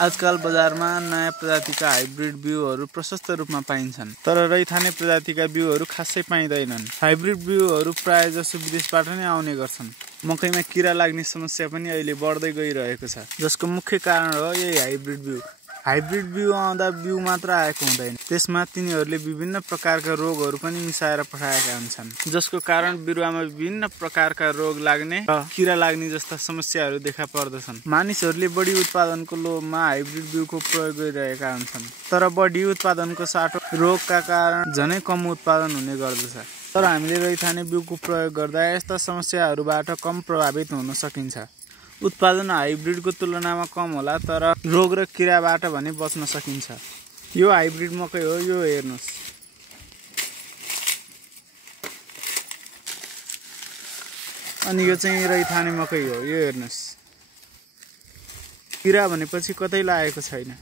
आजकल बजारमा नयाँ प्रजातिका हाइब्रिड बिउहरू प्रशस्त रूपमा पाइन्छन्, तर रैथाने प्रजातिका बिउहरू खासै पाइँदैनन्। हाइब्रिड बिउहरू प्राय जसो विदेशबाट नै आउने गर्छन्। मकैमा किरा लाग्ने समस्या पनि अहिले बढ्दै गइरहेको छ, जसको मुख्य कारण हो यही हाइब्रिड बिउ। हाइब्रिड बिउ आउँदा बिउ मात्र आएको हुँदैन, त्यसमा तिनीहरूले विभिन्न प्रकारका रोगहरू पनि मिसाएर पठाएका हुन्छन्, जसको कारण बिरुवामा विभिन्न प्रकारका रोग लाग्ने र किरा लाग्ने जस्ता समस्याहरू देखा पर्दछन्। मानिसहरूले बढी उत्पादनको लोभमा हाइब्रिड बिउको प्रयोग गरिरहेका हुन्छन्, तर बढी उत्पादनको साटो रोगका कारण झनै कम उत्पादन हुने गर्दछ। तर हामीले रैथाने बिउको प्रयोग गर्दा यस्ता समस्याहरूबाट कम प्रभावित हुन सकिन्छ। उत्पादन हाइब्रिडको तुलनामा कम होला, तर रोग र किराबाट भने बच्न सकिन्छ। यो हाइब्रिड मकै हो, यो हेर्नुस्। अनि यो चाहिँ रैथाने मकै हो, यो हेर्नुस्। किरा भनेपछि कतै लागेको छैन।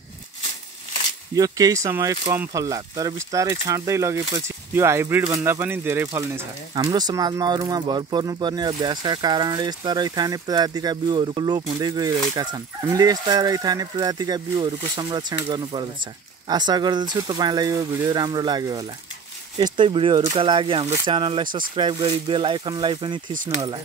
यो केही समय कम फल्ला, तर बिस्तारै छाड्दै लगेपछि यो हाइब्रिड भन्दा पनि धेरै फल्नेछ। हाम्रो समाजमा अरूमा भर पर्नुपर्ने अभ्यासका कारणले यस्ता रैथाने प्रजातिका बिउहरूको लोप हुँदै गइरहेका छन्। हामीले यस्ता रैथाने प्रजातिका बिउहरूको संरक्षण गर्नुपर्दछ। आशा गर्दछु तपाईलाई यो भिडियो राम्रो लाग्यो होला। यस्तै भिडियोहरूका लागि हाम्रो च्यानललाई सब्स्क्राइब गरी बेल आइकनलाई पनि थिच्नु होला।